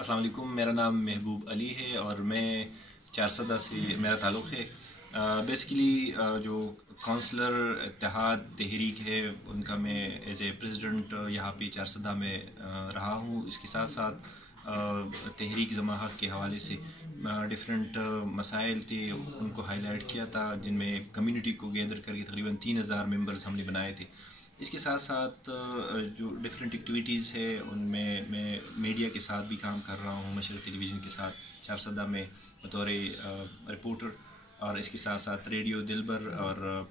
السلام علیکم، میرا نام محبوب علی ہے اور میں چارسدہ سے میرا تعلق ہے۔ بیسیکلی جو کونسلر اتحاد تحریک ہے ان کا میں ایز اے پریزیڈنٹ یہاں پہ چارسدہ میں رہا ہوں۔ اس کے ساتھ ساتھ تحریک جماعت کے حوالے سے ڈفرینٹ مسائل تھے، ان کو ہائی لائٹ کیا تھا، جن میں کمیونٹی کو گیدر کر کے تقریباً 3000 ممبرز ہم نے بنائے تھے۔ اس کے ساتھ ساتھ جو ڈفرینٹ ایکٹیویٹیز ہے ان میں میڈیا کے ساتھ بھی کام کر رہا ہوں، مشرق ٹیلی ویژن کے ساتھ چارسدہ میں بطور رپورٹر، اور اس کے ساتھ ساتھ ریڈیو دلبر اور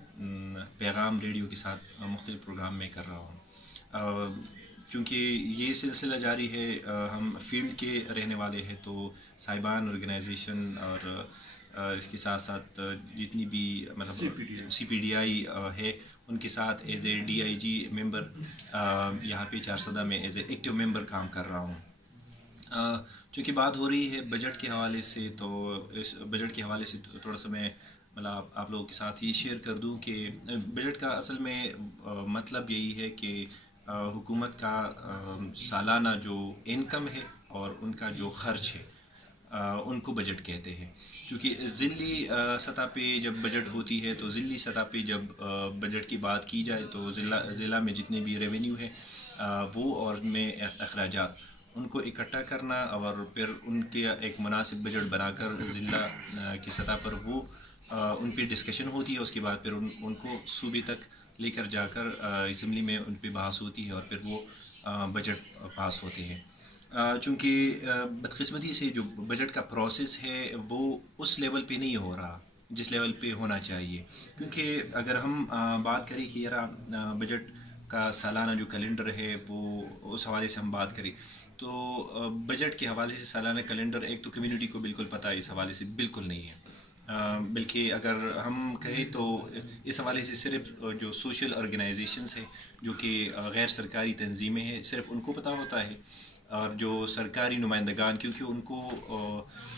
پیغام ریڈیو کے ساتھ مختلف پروگرام میں کر رہا ہوں۔ چونکہ یہ سلسلہ جاری ہے، ہم فیلڈ کے رہنے والے ہیں، تو صاحبان آرگنائزیشن اور اس کے ساتھ ساتھ جتنی بھی مطلب سی پی ڈی آئی ہے ان کے ساتھ ایز اے ڈی آئی جی ممبر یہاں پہ چارسدہ میں ایز اے ایکٹیو ممبر کام کر رہا ہوں۔ چونکہ بات ہو رہی ہے بجٹ کے حوالے سے، تو اس بجٹ کے حوالے سے تھوڑا سا میں مطلب آپ لوگوں کے ساتھ یہ شیئر کر دوں کہ بجٹ کا اصل میں مطلب یہی ہے کہ حکومت کا سالانہ جو انکم ہے اور ان کا جو خرچ ہے ان کو بجٹ کہتے ہیں۔ چونکہ ضلعی سطح پہ جب بجٹ ہوتی ہے تو ضلعی سطح پہ جب بجٹ کی بات کی جائے تو ضلع میں جتنے بھی ریونیو ہے وہ اور میں اخراجات ان کو اکٹھا کرنا اور پھر ان کے ایک مناسب بجٹ بنا کر ضلع کی سطح پر وہ ان پہ ڈسکشن ہوتی ہے۔ اس کے بعد پھر ان کو صوبے تک لے کر جا کر اسمبلی میں ان پہ بحث ہوتی ہے اور پھر وہ بجٹ پاس ہوتے ہیں۔ چونکہ بدقسمتی سے جو بجٹ کا پروسیس ہے وہ اس لیول پہ نہیں ہو رہا جس لیول پہ ہونا چاہیے، کیونکہ اگر ہم بات کریں کہ یار بجٹ کا سالانہ جو کیلنڈر ہے وہ اس حوالے سے ہم بات کریں تو بجٹ کے حوالے سے سالانہ کیلنڈر ایک تو کمیونٹی کو بالکل پتہ ہے، اس حوالے سے بالکل نہیں ہے۔ بلکہ اگر ہم کہیں تو اس حوالے سے صرف جو سوشل آرگنائزیشنس ہیں جو کہ غیر سرکاری تنظیمیں ہیں صرف ان کو پتہ ہوتا ہے، اور جو سرکاری نمائندگان کیونکہ ان کو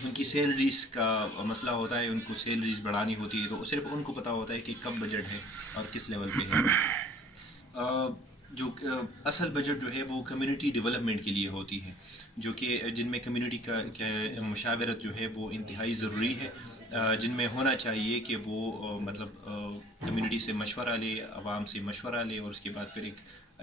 ان کی سیلریز کا مسئلہ ہوتا ہے، ان کو سیلریز بڑھانی ہوتی ہے تو صرف ان کو پتہ ہوتا ہے کہ کب بجٹ ہے اور کس لیول پہ ہے۔ جو اصل بجٹ جو ہے وہ کمیونٹی ڈیولپمنٹ کے لیے ہوتی ہے، جو کہ جن میں کمیونٹی کا مشاورت جو ہے وہ انتہائی ضروری ہے، جن میں ہونا چاہیے کہ وہ مطلب کمیونٹی سے مشورہ لے، عوام سے مشورہ لے، اور اس کے بعد پھر ایک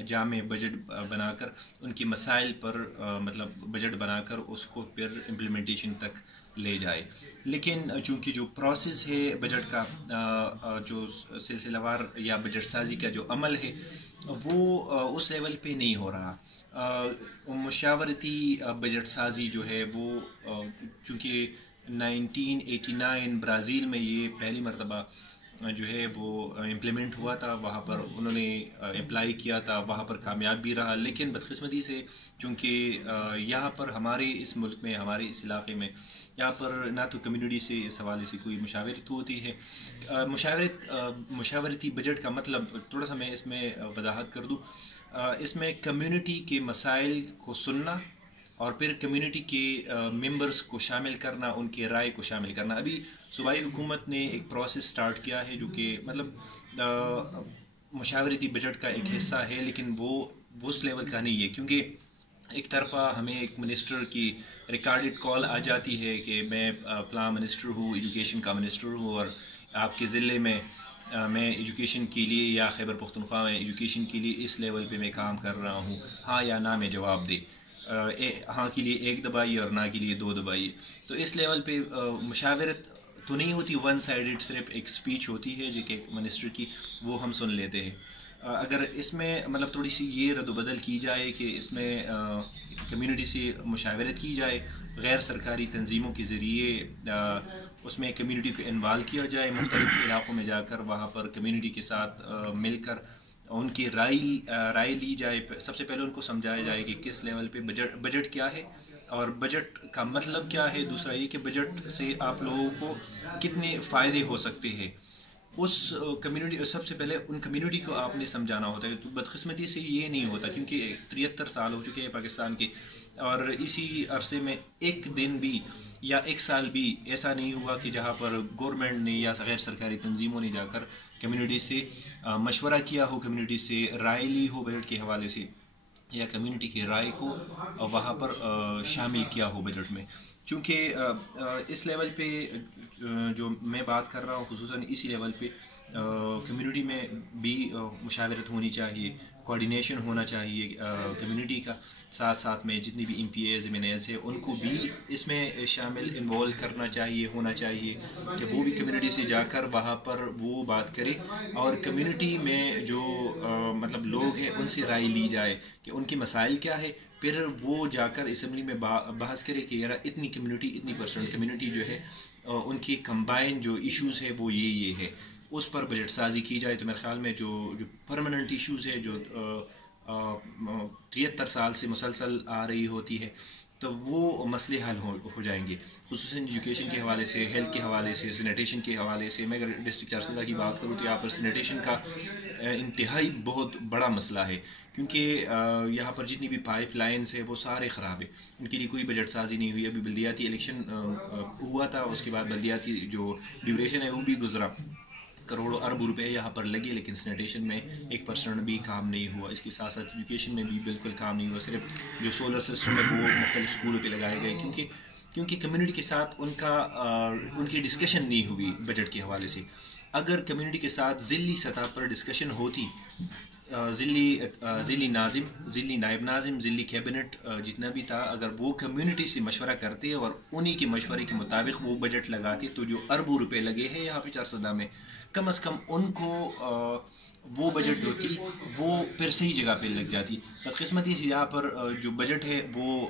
جامع بجٹ بنا کر ان کے مسائل پر مطلب بجٹ بنا کر اس کو پھر امپلیمنٹیشن تک لے جائے۔ لیکن چونکہ جو پروسیس ہے بجٹ کا، جو سلسلہ وار یا بجٹ سازی کا جو عمل ہے وہ اس لیول پہ نہیں ہو رہا۔ مشاورتی بجٹ سازی جو ہے وہ چونکہ 1989 برازیل میں یہ پہلی مرتبہ جو ہے وہ امپلیمنٹ ہوا تھا، وہاں پر انہوں نے اپلائی کیا تھا، وہاں پر کامیاب بھی رہا، لیکن بدقسمتی سے چونکہ یہاں پر ہمارے اس ملک میں، ہمارے اس علاقے میں یہاں پر نہ تو کمیونٹی سے اس حوالے سے کوئی مشاورت ہوتی ہے۔ مشاورتی بجٹ کا مطلب تھوڑا سا میں اس میں وضاحت کر دوں، اس میں کمیونٹی کے مسائل کو سننا اور پھر کمیونٹی کے ممبرز کو شامل کرنا، ان کے رائے کو شامل کرنا۔ ابھی صوبائی حکومت نے ایک پروسیس سٹارٹ کیا ہے جو کہ مطلب مشاورتی بجٹ کا ایک حصہ ہے، لیکن وہ اس لیول کا نہیں ہے، کیونکہ ایک طرفہ ہمیں ایک منسٹر کی ریکارڈڈ کال آ جاتی ہے کہ میں فلاں منسٹر ہوں، ایجوکیشن کا منسٹر ہوں، اور آپ کے ضلع میں میں ایجوکیشن کے لیے یا خیبر پختونخوا میں ایجوکیشن کے لیے اس لیول پہ میں کام کر رہا ہوں، ہاں یا نہ میں جواب دے، ہاں کے لیے 1 دبائیے اور نہ کے لیے 2 دبائیے۔ تو اس لیول پہ مشاورت تو نہیں ہوتی، ون سائیڈڈ صرف ایک سپیچ ہوتی ہے جو کہ منسٹر کی، وہ ہم سن لیتے ہیں۔ اگر اس میں مطلب تھوڑی سی یہ رد و بدل کی جائے کہ اس میں کمیونٹی سے مشاورت کی جائے، غیر سرکاری تنظیموں کے ذریعے اس میں کمیونٹی کو انوالو کیا جائے، مختلف علاقوں میں جا کر وہاں پر کمیونٹی کے ساتھ مل کر ان کی رائے لی جائے، سب سے پہلے ان کو سمجھایا جائے کہ کس لیول پہ بجٹ کیا ہے اور بجٹ کا مطلب کیا ہے، دوسرا یہ کہ بجٹ سے آپ لوگوں کو کتنے فائدے ہو سکتے ہیں۔ اس کمیونٹی، سب سے پہلے ان کمیونٹی کو آپ نے سمجھانا ہوتا ہے۔ تو بدقسمتی سے یہ نہیں ہوتا، کیونکہ 73 سال ہو چکے ہیں پاکستان کے، اور اسی عرصے میں ایک دن بھی یا 1 سال بھی ایسا نہیں ہوا کہ جہاں پر گورنمنٹ نے یا غیر سرکاری تنظیموں نے جا کر کمیونٹی سے مشورہ کیا ہو، کمیونٹی سے رائے لی ہو بجٹ کے حوالے سے۔ یا کمیونٹی کی رائے کو وہاں پر شامل کیا ہو بجٹ میں. چونکہ اس لیول پہ جو میں بات کر رہا ہوں خصوصاً اسی لیول پہ کمیونٹی میں بھی مشاورت ہونی چاہیے, کوارڈینیشن ہونا چاہیے کمیونٹی کا, ساتھ ساتھ میں جتنی بھی MPs MNAs ہیں ان کو بھی اس میں شامل انوالو کرنا چاہیے, ہونا چاہیے کہ وہ بھی کمیونٹی سے جا کر وہاں پر وہ بات کرے, اور کمیونٹی میں جو مطلب لوگ ہیں ان سے رائے لی جائے کہ ان کے مسائل کیا ہے, پھر وہ جا کر اسمبلی میں بحث کرے کہ یار اتنی کمیونٹی اتنی پرسنٹ کمیونٹی جو ہے ان کی کمبائن جو ایشوز ہے وہ یہ ہے, اس پر بجٹ سازی کی جائے. تو میرے خیال میں جو پرماننٹ ایشوز ہے جو 73 سال سے مسلسل آ رہی ہوتی ہے, تو وہ مسئلے حل ہو جائیں گے, خصوصاً ایجوکیشن کے حوالے سے, ہیلتھ کے حوالے سے, سینیٹیشن کے حوالے سے. میں اگر ڈسٹرکٹ چارسدہ کی بات کروں تو یہاں پر سینیٹیشن کا انتہائی بہت بڑا مسئلہ ہے, کیونکہ یہاں پر جتنی بھی پائپ لائنس ہے وہ سارے خراب ہیں, ان کے لیے کوئی بجٹ سازی نہیں ہوئی. ابھی بلدیاتی الیکشن ہوا تھا, اس کے بعد بلدیاتی جو ڈیوریشن ہے وہ بھی گزرا, کروڑوں ارب روپے یہاں پر لگے, لیکن سینیٹیشن میں 1% بھی کام نہیں ہوا. اس کے ساتھ ساتھ ایجوکیشن میں بھی بالکل کام نہیں ہوا, صرف جو سولر سسٹم ہے وہ مختلف اسکولوں پہ لگائے گئے, کیونکہ کمیونٹی کے ساتھ ان کی ڈسکشن نہیں ہوئی بجٹ کے حوالے سے. اگر کمیونٹی کے ساتھ ضلعی سطح پر ڈسکشن ہوتی, ضلعی ناظم, ضلعی نائب ناظم, ضلعی کیبنٹ جتنا بھی تھا, اگر وہ کمیونٹی سے مشورہ کرتے اور انہی کے مشورے کے مطابق وہ بجٹ لگاتے, تو جو اربوں روپے لگے ہیں یہاں پہ چارسدہ میں, کم از کم ان کو وہ بجٹ جو تھی وہ پھر صحیح جگہ پہ لگ جاتی. بدقسمتی سے یہاں پر جو بجٹ ہے وہ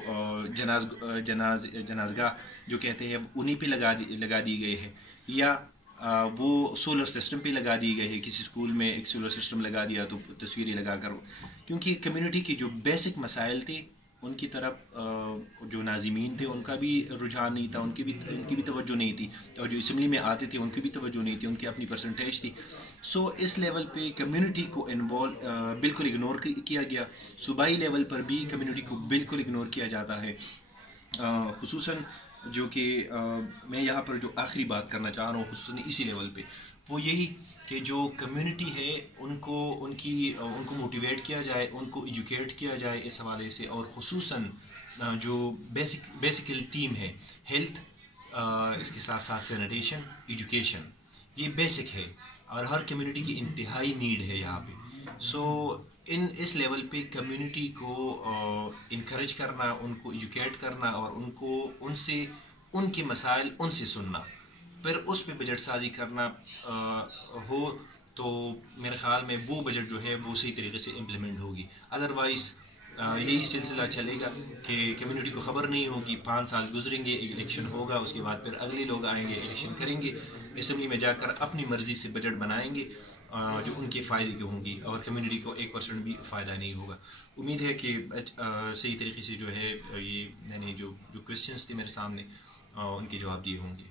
جنازگاہ جو کہتے ہیں انہی پہ لگا دی گئے ہے, یا وہ سولر سسٹم پہ لگا دی گئے ہے. کسی اسکول میں ایک سولر سسٹم لگا دیا تو تصویریں لگا کر, کیونکہ کمیونٹی کے جو بیسک مسائل تھے ان کی طرف جو ناظمین تھے ان کا بھی رجحان نہیں تھا, ان کی بھی توجہ نہیں تھی, اور جو اسمبلی میں آتے تھے ان کی بھی توجہ نہیں تھی, ان کی اپنی پرسنٹیج تھی. سو اس لیول پہ کمیونٹی کو بالکل اگنور کیا گیا. صوبائی لیول پر بھی کمیونٹی کو بالکل اگنور کیا جاتا ہے, خصوصاً جو کہ میں یہاں پر جو آخری بات کرنا چاہ رہا ہوں خصوصاً اسی لیول پہ, وہ یہی کہ جو کمیونٹی ہے ان کو موٹیویٹ کیا جائے, ان کو ایجوکیٹ کیا جائے اس حوالے سے, اور خصوصاً جو بیسیکل ٹیم ہے, ہیلتھ, اس کے ساتھ ساتھ سینیٹیشن, ایجوکیشن, یہ بیسک ہے اور ہر کمیونٹی کی انتہائی نیڈ ہے یہاں پہ. سو اس لیول پہ کمیونٹی کو انکریج کرنا, ان کو ایجوکیٹ کرنا, اور ان کے مسائل ان سے سننا, پھر اس پہ بجٹ سازی کرنا ہو, تو میرے خیال میں وہ بجٹ جو ہے وہ صحیح طریقے سے امپلیمنٹ ہوگی. ادروائز یہی سلسلہ چلے گا کہ کمیونٹی کو خبر نہیں ہوگی, 5 سال گزریں گے, الیکشن ہوگا, اس کے بعد پھر اگلے لوگ آئیں گے, الیکشن کریں گے, اسمبلی میں جا کر اپنی مرضی سے بجٹ بنائیں گے جو ان کے فائدے کی ہوں گی, اور کمیونٹی کو 1% بھی فائدہ نہیں ہوگا. امید ہے کہ صحیح طریقے سے جو ہے یہ یعنی جو کویسچنس تھے میرے سامنے ان کے جواب دیے ہوں گے.